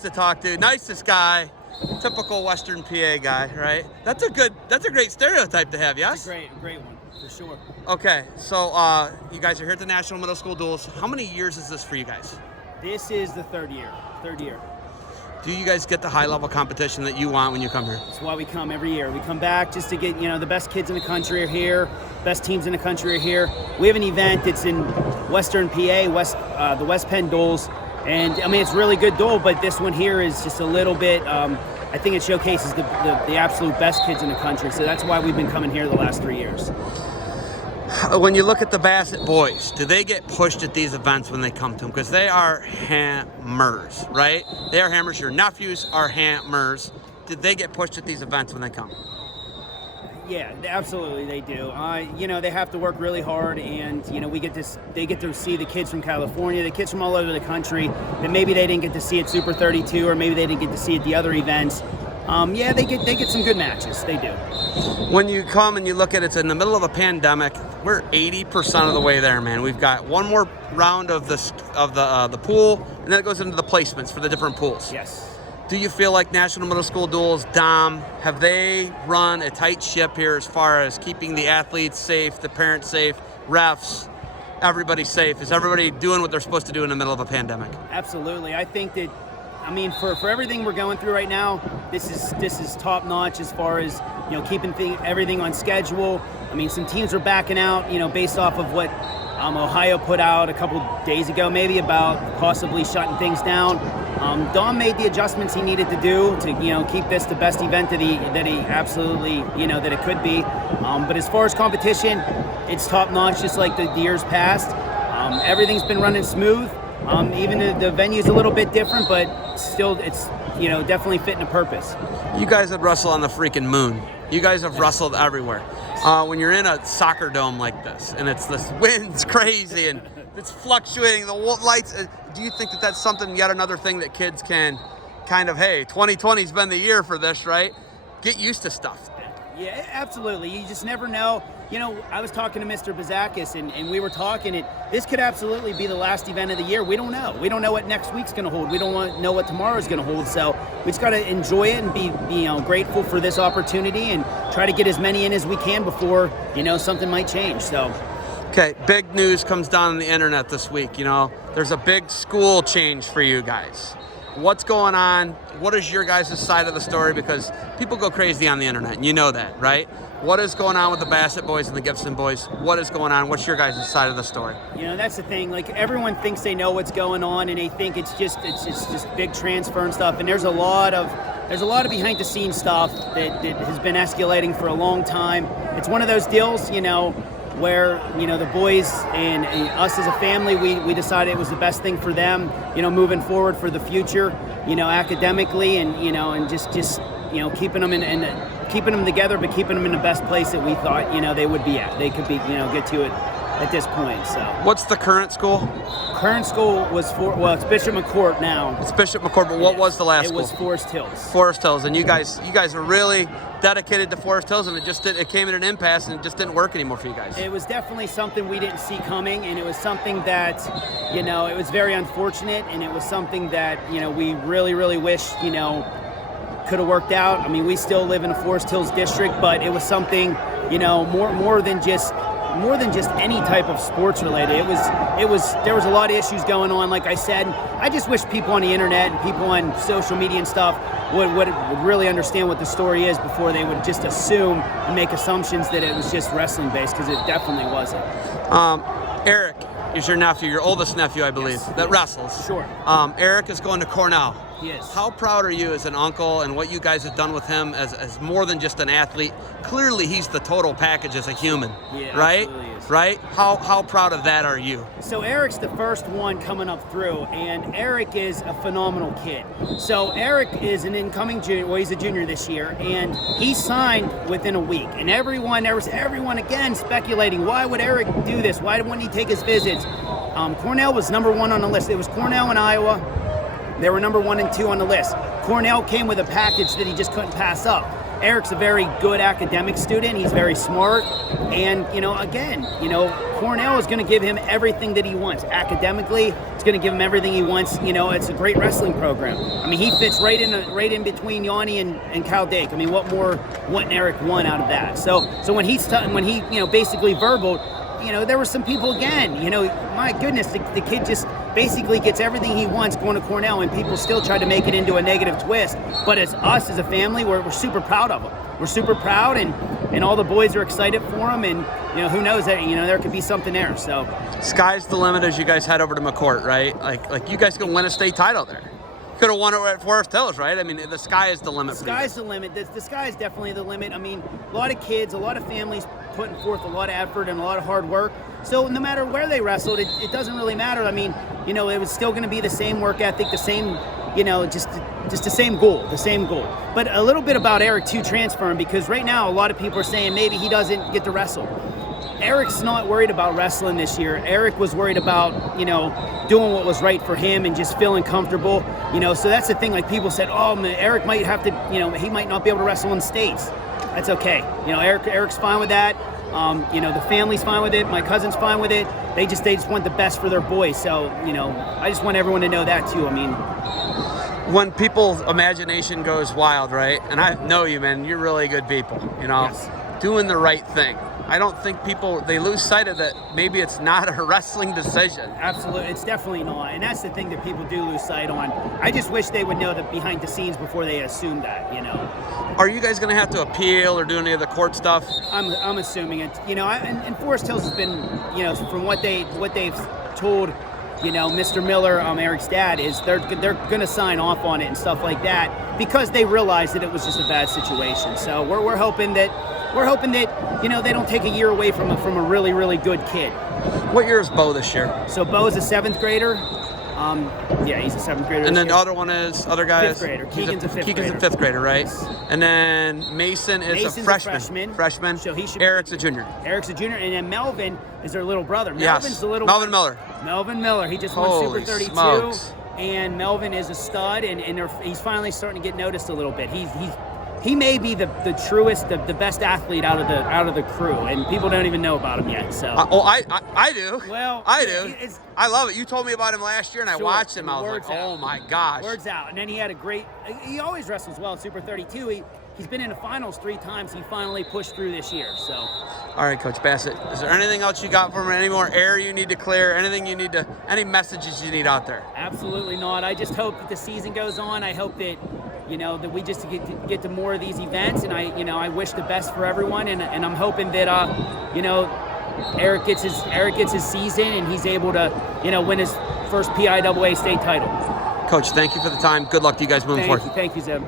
To talk to, nicest guy, typical Western PA guy, right? That's a great stereotype to have, yes? It's a great one, for sure. Okay, so you guys are here at the National Middle School Duels. How many years is this for you guys? This is the third year. Do you guys get the high level competition that you want when you come here? That's why we come every year. We come back just to get, the best kids in the country are here, best teams in the country are here. We have an event that's in Western PA, the West Penn Duels. And I mean, it's a really good duel, but this one here is just a little bit, I think it showcases the absolute best kids in the country. So that's why we've been coming here the last 3 years. When you look at the Bassett boys, do they get pushed at these events when they come to them? Because they are hammers, right? They are hammers. Your nephews are hammers. Did they get pushed at these events when they come? Yeah, absolutely they do. They have to work really hard, and they get to see the kids from California, the kids from all over the country that maybe they didn't get to see at Super 32, or maybe they didn't get to see at the other events. They get some good matches. They do. When you come and you look at it, it's in the middle of a pandemic. We're 80% of the way there, man. We've got one more round of the pool, and then it goes into the placements for the different pools. Yes. Do you feel like National Middle School Duels, Dom, have they run a tight ship here as far as keeping the athletes safe, the parents safe, refs, everybody safe? Is everybody doing what they're supposed to do in the middle of a pandemic? Absolutely. I think that, for everything we're going through right now, this is top notch as far as keeping everything on schedule. Some teams are backing out, based off of what Ohio put out a couple days ago, maybe about possibly shutting things down. Dom made the adjustments he needed to do to keep this the best event that he absolutely that it could be. But as far as competition, it's top notch, just like the years past. Everything's been running smooth. Even the venue's a little bit different, but still it's definitely fitting a purpose. You guys would wrestle on the freaking moon. You guys have wrestled everywhere. When you're in a soccer dome like this, and it's this wind's crazy and it's fluctuating, the lights, do you think that that's something, yet another thing that kids can kind of, hey, 2020's been the year for this, right? Get used to stuff. Yeah, absolutely. You just never know. I was talking to Mr. Bassett, and we were talking, this could absolutely be the last event of the year. We don't know. We don't know what next week's going to hold. We don't know what tomorrow's going to hold. So we just got to enjoy it and be grateful for this opportunity and try to get as many in as we can before, something might change. So. Okay, big news comes down on the internet this week. There's a big school change for you guys. What's going on? What is your guys' side of the story? Because people go crazy on the internet, and you know that, right? What is going on with the Bassett boys and the Gibson boys? What is going on? What's your guys' side of the story? That's the thing. Like, everyone thinks they know what's going on, and they think it's just big transfer and stuff. And there's a lot of behind the scenes stuff that has been escalating for a long time. It's one of those deals, where the boys and us as a family, we decided it was the best thing for them, moving forward for the future, academically, and and just keeping them together, but keeping them in the best place that we thought they would be at. They could be get to it at this point. So what's the current school? Current school was it's Bishop McCourt now. It's Bishop McCourt, but what was the last school? It was Forest Hills. Forest Hills, and you guys are really dedicated to Forest Hills, and it came at an impasse, and it just didn't work anymore for you guys. It was definitely something we didn't see coming, and it was something that it was very unfortunate, and it was something that we really, really wish could have worked out. We still live in a Forest Hills district, but it was something more than just any type of sports related. There was a lot of issues going on. Like I said, I just wish people on the internet and people on social media and stuff would really understand what the story is before they would just assume and make assumptions that it was just wrestling based, because it definitely wasn't. Eric is your nephew, your oldest nephew, I believe, that wrestles. Sure. Eric is going to Cornell. He is. How proud are you as an uncle and what you guys have done with him as more than just an athlete? Clearly, he's the total package as a human, yeah, right? Absolutely is. Right? How proud of that are you? So Eric's the first one coming up through, and Eric is a phenomenal kid. So Eric is an incoming junior. Well, he's a junior this year, and he signed within a week. And everyone again speculating, why would Eric do this? Why wouldn't he take his visits? Cornell was number one on the list. It was Cornell and Iowa. They were number 1 and 2 on the list. Cornell came with a package that he just couldn't pass up. Eric's a very good academic student. He's very smart. And, again, Cornell is going to give him everything that he wants. Academically, it's going to give him everything he wants. It's a great wrestling program. I mean, he fits right in between Yanni and Cal Dake. I mean, what more wouldn't Eric want out of that? So when he basically verbaled, there were some people again, my goodness, the kid just basically gets everything he wants going to Cornell, and people still try to make it into a negative twist. But as us, as a family, we're super proud of him. We're super proud, and all the boys are excited for him, and, who knows, that there could be something there. So sky's the limit as you guys head over to McCourt, right? Like you guys can win a state title there. Could have won it at Forest Hills, right? I mean, the sky is the limit. The sky's the limit. The sky is definitely the limit. I mean, a lot of kids, a lot of families putting forth a lot of effort and a lot of hard work. So no matter where they wrestled, it doesn't really matter. I mean, it was still going to be the same work ethic, the same, just the same goal, But a little bit about Eric too transferring, because right now a lot of people are saying maybe he doesn't get to wrestle. Eric's not worried about wrestling this year. Eric was worried about, doing what was right for him and just feeling comfortable, So that's the thing. Like, people said, oh, man, Eric might have to, he might not be able to wrestle in states. That's okay. Eric's fine with that. The family's fine with it. My cousin's fine with it. They just want the best for their boys. So, I just want everyone to know that too. I mean, when people's imagination goes wild, right? And I know you, man. You're really good people. Yes. Doing the right thing. I don't think they lose sight of that. Maybe it's not a wrestling decision. Absolutely, it's definitely not, and that's the thing that people do lose sight on. I just wish they would know the behind the scenes before they assume that. Are you guys going to have to appeal or do any of the court stuff? I'm assuming it. And Forest Hills has been, from what they've told, Mr. Miller, Eric's dad, is they're going to sign off on it and stuff like that, because they realized that it was just a bad situation. So we're hoping that they don't take a year away from a really, really good kid. What year is Bo this year? So Bo's a 7th grader. He's a 7th grader. And then the other one is, other guys? 5th grader. Keegan's a 5th grader. Keegan's a 5th grader, right? And then Mason's a freshman. So he should Eric's a junior. Eric's a junior. And then Melvin is their little brother. Yes. Melvin's the little Melvin one. Miller. Melvin Miller. He just won Holy Super 32. Smokes. And Melvin is a stud, and he's finally starting to get noticed a little bit. He may be the truest, the best athlete out of the crew, and people don't even know about him yet. So. I do. Well, I do. I love it. You told me about him last year, and I watched him. I was like, oh my gosh. Words out. And then he had a great. He always wrestles well at Super 32. He's been in the finals 3 times. He finally pushed through this year. So. All right, Coach Bassett. Is there anything else you got for me? Any more air you need to clear? Any messages you need out there? Absolutely not. I just hope that the season goes on. I hope that, that we just get to more of these events, and I wish the best for everyone, and I'm hoping that Eric gets his season and he's able to win his first PIAA state title. Coach, thank you for the time. Good luck to you guys moving forward. Thank you, Zeb.